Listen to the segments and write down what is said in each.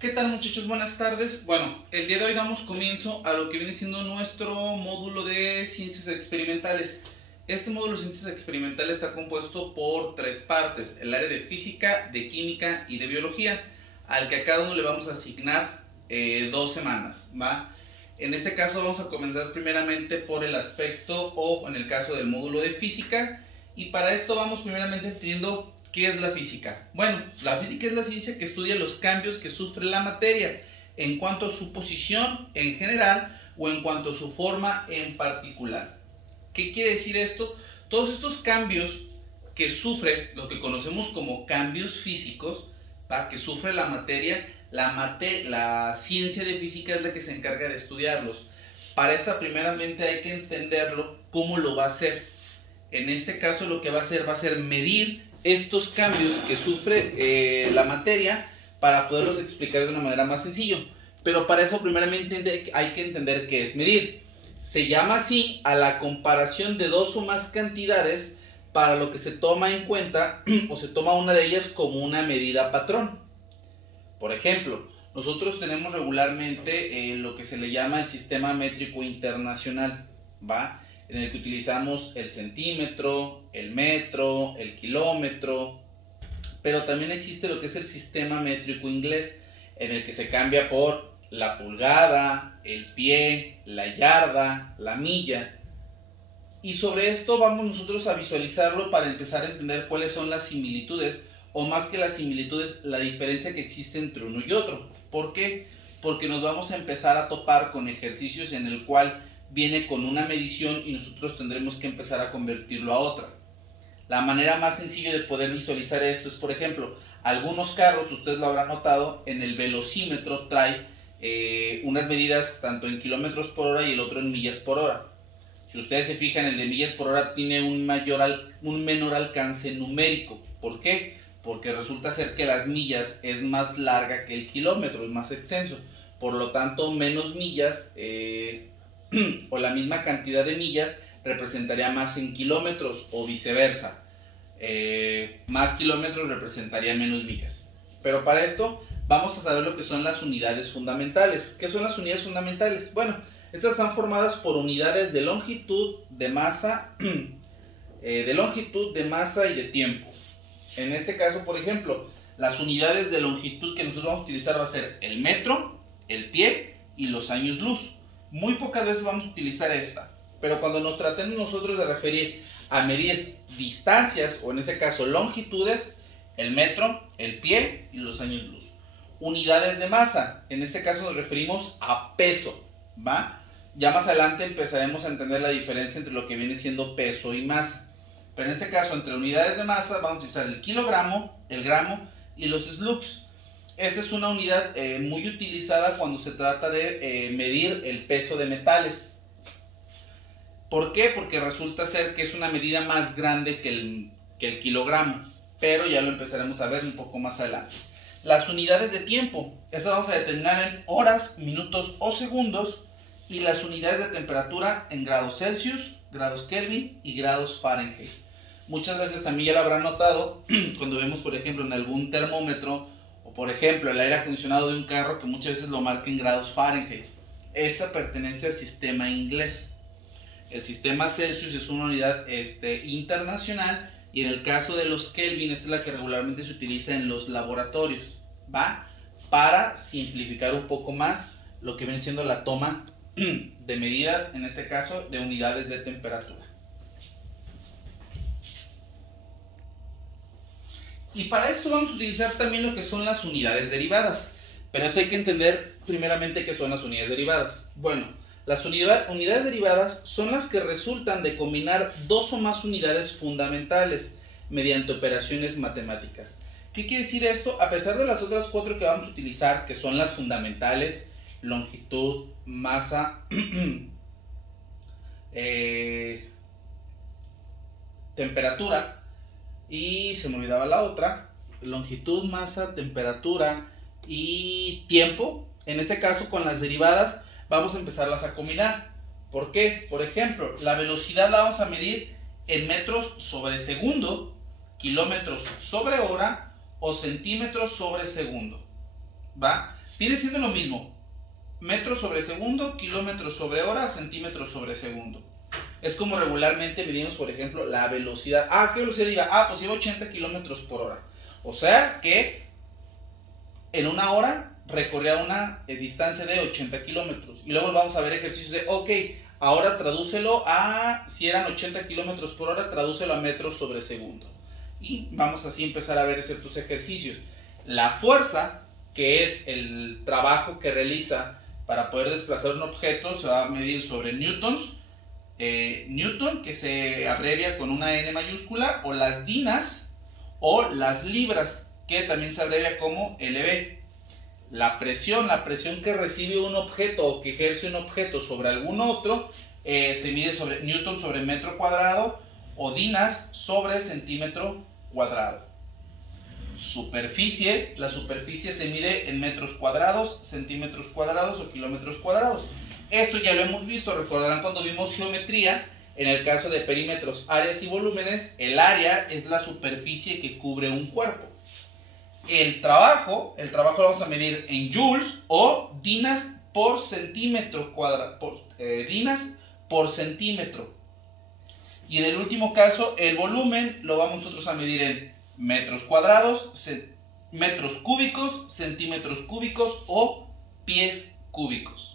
¿Qué tal, muchachos? Buenas tardes. Bueno, el día de hoy damos comienzo a lo que viene siendo nuestro módulo de ciencias experimentales. Este módulo de ciencias experimentales está compuesto por tres partes: el área de física, de química y de biología, al que a cada uno le vamos a asignar 2 semanas, ¿va? En este caso vamos a comenzar primeramente por el aspecto, o en el caso del módulo de física, y para esto vamos primeramente entendiendo ¿qué es la física? Bueno, la física es la ciencia que estudia los cambios que sufre la materia en cuanto a su posición en general o en cuanto a su forma en particular. ¿Qué quiere decir esto? Todos estos cambios que sufre, lo que conocemos como cambios físicos, ¿va? Que sufre la materia, la ciencia de física es la que se encarga de estudiarlos. Para esta primeramente hay que entenderlo, cómo lo va a hacer. En este caso lo que va a ser medir estos cambios que sufre la materia para poderlos explicar de una manera más sencilla. Pero para eso primeramente hay que entender qué es medir. Se llama así a la comparación de dos o más cantidades para lo que se toma en cuenta o se toma una de ellas como una medida patrón. Por ejemplo, nosotros tenemos regularmente lo que se le llama el sistema métrico internacional, ¿va? En el que utilizamos el centímetro, el metro, el kilómetro, pero también existe lo que es el sistema métrico inglés, en el que se cambia por la pulgada, el pie, la yarda, la milla. Y sobre esto vamos nosotros a visualizarlo para empezar a entender cuáles son las similitudes, o más que las similitudes, la diferencia que existe entre uno y otro. ¿Por qué? Porque nos vamos a empezar a topar con ejercicios en el cual viene con una medición y nosotros tendremos que empezar a convertirlo a otra. La manera más sencilla de poder visualizar esto es, por ejemplo, algunos carros, ustedes lo habrán notado, en el velocímetro trae unas medidas tanto en kilómetros por hora y el otro en millas por hora. Si ustedes se fijan, el de millas por hora tiene un menor alcance numérico. ¿Por qué? Porque resulta ser que las millas es más larga que el kilómetro, es más extenso. Por lo tanto, menos millas o la misma cantidad de millas representaría más en kilómetros, o viceversa. Más kilómetros representaría menos millas. Pero para esto vamos a saber lo que son las unidades fundamentales. ¿Qué son las unidades fundamentales? Bueno, estas están formadas por unidades de longitud, de masa, y de tiempo. En este caso, por ejemplo, las unidades de longitud que nosotros vamos a utilizar va a ser el metro, el pie y los años luz. Muy pocas veces vamos a utilizar esta, pero cuando nos tratemos nosotros de referir a medir distancias, o en este caso longitudes, el metro, el pie y los años luz. Unidades de masa, en este caso nos referimos a peso, ¿va? Ya más adelante empezaremos a entender la diferencia entre lo que viene siendo peso y masa. Pero en este caso, entre unidades de masa, vamos a utilizar el kilogramo, el gramo y los slugs. Esta es una unidad muy utilizada cuando se trata de medir el peso de metales. ¿Por qué? Porque resulta ser que es una medida más grande que el kilogramo, pero ya lo empezaremos a ver un poco más adelante. Las unidades de tiempo, estas vamos a determinar en horas, minutos o segundos, y las unidades de temperatura en grados Celsius, grados Kelvin y grados Fahrenheit. Muchas veces también ya lo habrán notado cuando vemos, por ejemplo, en algún termómetro, o por ejemplo el aire acondicionado de un carro, que muchas veces lo marca en grados Fahrenheit. Esta pertenece al sistema inglés. El sistema Celsius es una unidad internacional, y en el caso de los Kelvin, esta es la que regularmente se utiliza en los laboratorios, ¿va? Para simplificar un poco más lo que viene siendo la toma de medidas, en este caso de unidades de temperatura. Y para esto vamos a utilizar también lo que son las unidades derivadas. Pero eso hay que entender primeramente qué son las unidades derivadas. Bueno, las unidades derivadas son las que resultan de combinar dos o más unidades fundamentales mediante operaciones matemáticas. ¿Qué quiere decir esto? A pesar de las otras cuatro que vamos a utilizar, que son las fundamentales, longitud, masa, temperatura, y se me olvidaba la otra, longitud, masa, temperatura y tiempo. En este caso, con las derivadas vamos a empezarlas a combinar. ¿Por qué? Por ejemplo, la velocidad la vamos a medir en metros sobre segundo, kilómetros sobre hora o centímetros sobre segundo. ¿va? Viene siendo lo mismo, metros sobre segundo, kilómetros sobre hora, centímetros sobre segundo. Es como regularmente medimos, por ejemplo, la velocidad. ¿Qué velocidad iba? Pues iba 80 kilómetros por hora. O sea que en una hora recorría una distancia de 80 kilómetros. Y luego vamos a ver ejercicios de, ok, ahora tradúcelo a, si eran 80 kilómetros por hora, tradúcelo a metros sobre segundo. Y vamos así a empezar a ver ciertos ejercicios. La fuerza, que es el trabajo que realiza para poder desplazar un objeto, se va a medir sobre newtons. Newton, que se abrevia con una N mayúscula, o las dinas, o las libras, que también se abrevia como LB. La presión que recibe un objeto o que ejerce un objeto sobre algún otro, se mide sobre Newton sobre metro cuadrado, o dinas sobre centímetro cuadrado. Superficie, la superficie se mide en metros cuadrados, centímetros cuadrados o kilómetros cuadrados. Esto ya lo hemos visto, recordarán cuando vimos geometría, en el caso de perímetros, áreas y volúmenes, el área es la superficie que cubre un cuerpo. El trabajo lo vamos a medir en joules o dinas por centímetro cuadrado, dinas por centímetro. Y en el último caso, el volumen lo vamos nosotros a medir en metros cuadrados, metros cúbicos, centímetros cúbicos o pies cúbicos.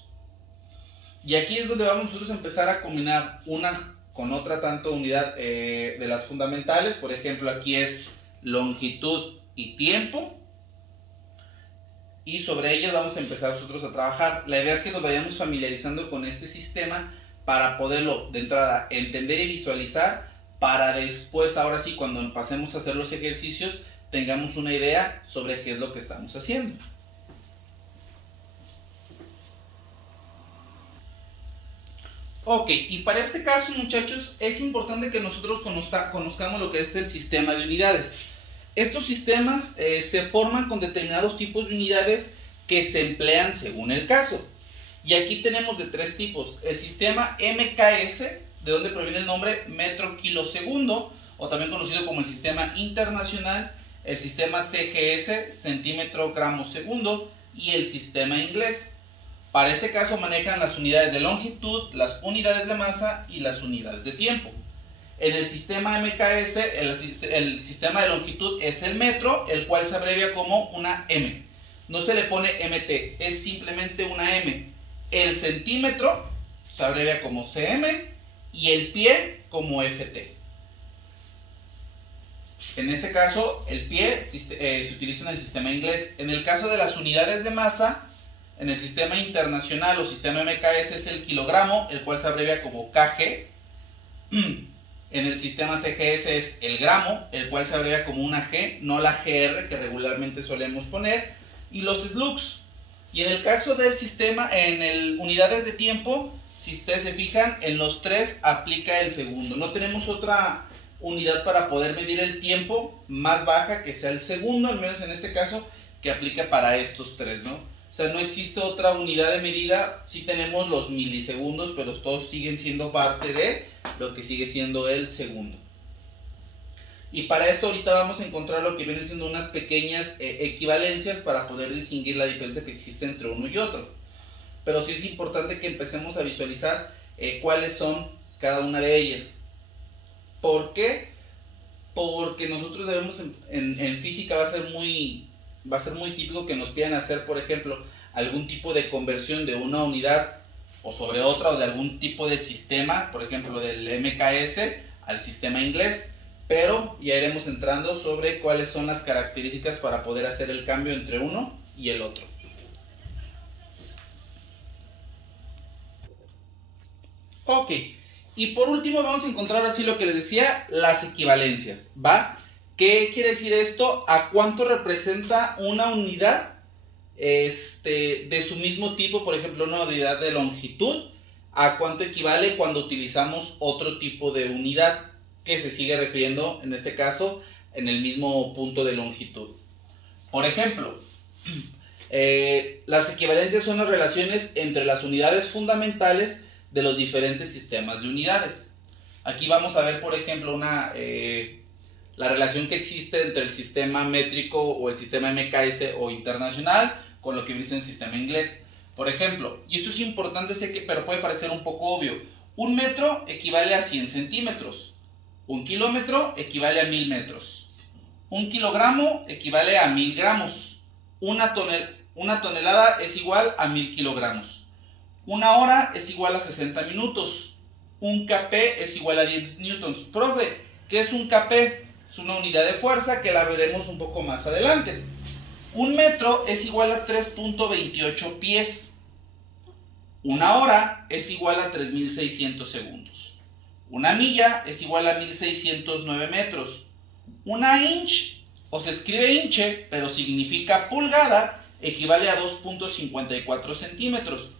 Y aquí es donde vamos nosotros a empezar a combinar una con otra tanto unidad de las fundamentales. Por ejemplo, aquí es longitud y tiempo. Y sobre ellas vamos a empezar nosotros a trabajar. La idea es que nos vayamos familiarizando con este sistema para poderlo de entrada entender y visualizar, para después, ahora sí, cuando pasemos a hacer los ejercicios, tengamos una idea sobre qué es lo que estamos haciendo. Ok, y para este caso, muchachos, es importante que nosotros conozcamos lo que es el sistema de unidades. Estos sistemas se forman con determinados tipos de unidades que se emplean según el caso. Y aquí tenemos de tres tipos. El sistema MKS, de donde proviene el nombre metro kilo segundo, o también conocido como el sistema internacional, el sistema CGS, centímetro gramo segundo, y el sistema inglés. Para este caso manejan las unidades de longitud, las unidades de masa y las unidades de tiempo. En el sistema MKS, el sistema de longitud es el metro, el cual se abrevia como una M. No se le pone MT, es simplemente una M. El centímetro se abrevia como CM y el pie como FT. En este caso, el pie se utiliza en el sistema inglés. En el caso de las unidades de masa, en el sistema internacional o sistema MKS es el kilogramo, el cual se abrevia como kg. En el sistema CGS es el gramo, el cual se abrevia como una G, no la GR que regularmente solemos poner, y los slugs. Y en el caso del sistema, unidades de tiempo, si ustedes se fijan, en los tres aplica el segundo. No tenemos otra unidad para poder medir el tiempo más baja que sea el segundo, al menos en este caso, que aplica para estos tres, ¿no? O sea, no existe otra unidad de medida. Sí tenemos los milisegundos, pero todos siguen siendo parte de lo que sigue siendo el segundo. Y para esto ahorita vamos a encontrar lo que vienen siendo unas pequeñas equivalencias para poder distinguir la diferencia que existe entre uno y otro. Pero sí es importante que empecemos a visualizar cuáles son cada una de ellas. ¿Por qué? Porque nosotros debemos, en física va a ser muy típico que nos pidan hacer, por ejemplo, algún tipo de conversión de una unidad o sobre otra, o de algún tipo de sistema, por ejemplo, del MKS al sistema inglés, pero ya iremos entrando sobre cuáles son las características para poder hacer el cambio entre uno y el otro. Ok, y por último vamos a encontrar así lo que les decía, las equivalencias, ¿va? ¿Qué quiere decir esto? ¿A cuánto representa una unidad de su mismo tipo? Por ejemplo, una unidad de longitud. ¿A cuánto equivale cuando utilizamos otro tipo de unidad que se sigue refiriendo, en este caso, en el mismo punto de longitud? Por ejemplo, las equivalencias son las relaciones entre las unidades fundamentales de los diferentes sistemas de unidades. Aquí vamos a ver, por ejemplo, la relación que existe entre el sistema métrico o el sistema MKS o internacional con lo que dice el sistema inglés. Por ejemplo, y esto es importante, sé que, pero puede parecer un poco obvio, un metro equivale a 100 centímetros, un kilómetro equivale a 1000 metros, un kilogramo equivale a 1000 gramos, una tonelada es igual a 1000 kilogramos, una hora es igual a 60 minutos, un kp es igual a 10 newtons. Profe, ¿qué es un kp? Es una unidad de fuerza que la veremos un poco más adelante. Un metro es igual a 3.28 pies. Una hora es igual a 3600 segundos. Una milla es igual a 1609 metros. Una inch, o se escribe inche, pero significa pulgada, equivale a 2.54 centímetros.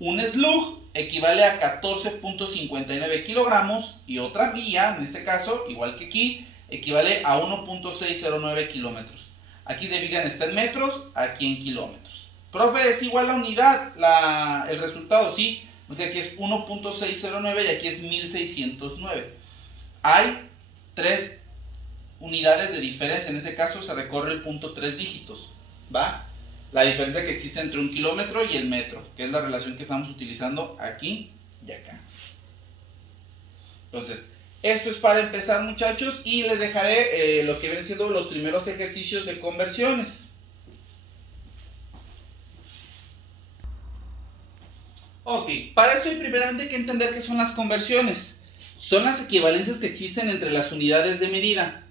Un slug equivale a 14.59 kilogramos y otra milla, en este caso, igual que aquí, equivale a 1.609 kilómetros. Aquí se fijan, está en metros, aquí en kilómetros. Profe, es igual la unidad, el resultado, sí. O sea, aquí es 1.609 y aquí es 1609. Hay 3 unidades de diferencia. En este caso se recorre el punto 3 dígitos. ¿Va? La diferencia que existe entre un kilómetro y el metro, que es la relación que estamos utilizando aquí y acá. Entonces, esto es para empezar, muchachos, y les dejaré lo que vienen siendo los primeros ejercicios de conversiones. Ok, para esto hay primeramente que entender qué son las conversiones. Son las equivalencias que existen entre las unidades de medida.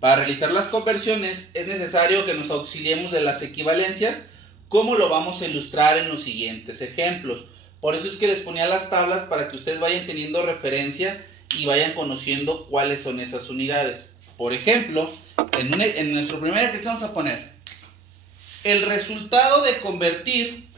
Para realizar las conversiones es necesario que nos auxiliemos de las equivalencias, como lo vamos a ilustrar en los siguientes ejemplos. Por eso es que les ponía las tablas para que ustedes vayan teniendo referencia y vayan conociendo cuáles son esas unidades. Por ejemplo, en nuestro primer ejercicio vamos a poner el resultado de convertir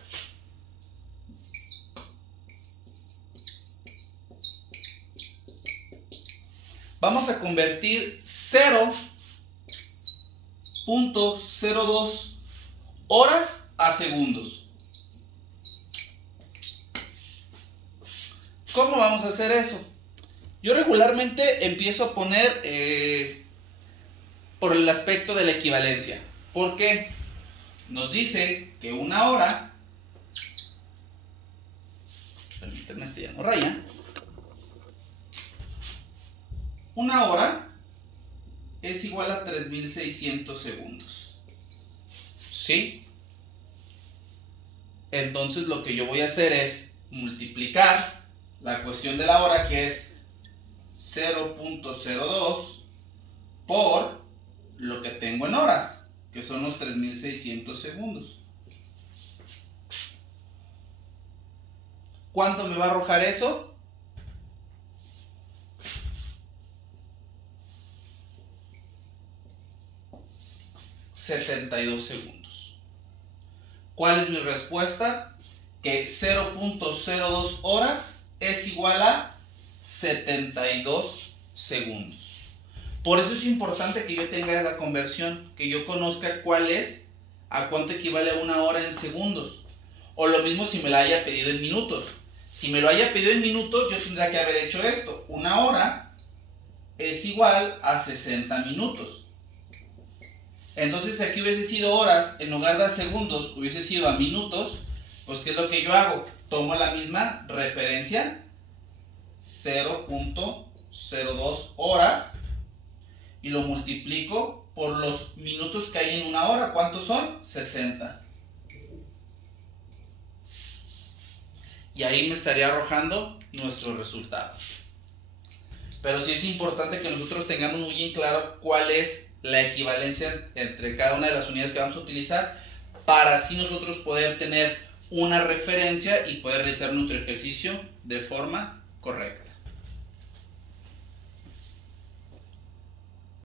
vamos a convertir 0.02 horas a segundos. ¿Cómo vamos a hacer eso? Yo regularmente empiezo a poner por el aspecto de la equivalencia. ¿Por qué? Nos dice que una hora, permítanme, este ya no raya. Una hora es igual a 3600 segundos. ¿Sí? Entonces lo que yo voy a hacer es multiplicar la cuestión de la hora, que es 0.02 por lo que tengo en horas, que son los 3600 segundos. ¿Cuánto me va a arrojar eso? 72 segundos. ¿Cuál es mi respuesta? Que 0.02 horas es igual a 72 segundos. Por eso es importante que yo tenga la conversión, que yo conozca cuál es, a cuánto equivale una hora en segundos. O lo mismo si me la haya pedido en minutos. Si me lo haya pedido en minutos, yo tendría que haber hecho esto. Una hora es igual a 60 minutos. Entonces, si aquí hubiese sido horas, en lugar de a segundos, hubiese sido a minutos, pues ¿qué es lo que yo hago? Tomo la misma referencia, 0.02 horas, y lo multiplico por los minutos que hay en una hora. ¿Cuántos son? 60. Y ahí me estaría arrojando nuestro resultado. Pero sí es importante que nosotros tengamos muy bien claro cuál es la equivalencia entre cada una de las unidades que vamos a utilizar, para así nosotros poder tener una referencia y poder realizar nuestro ejercicio de forma correcta.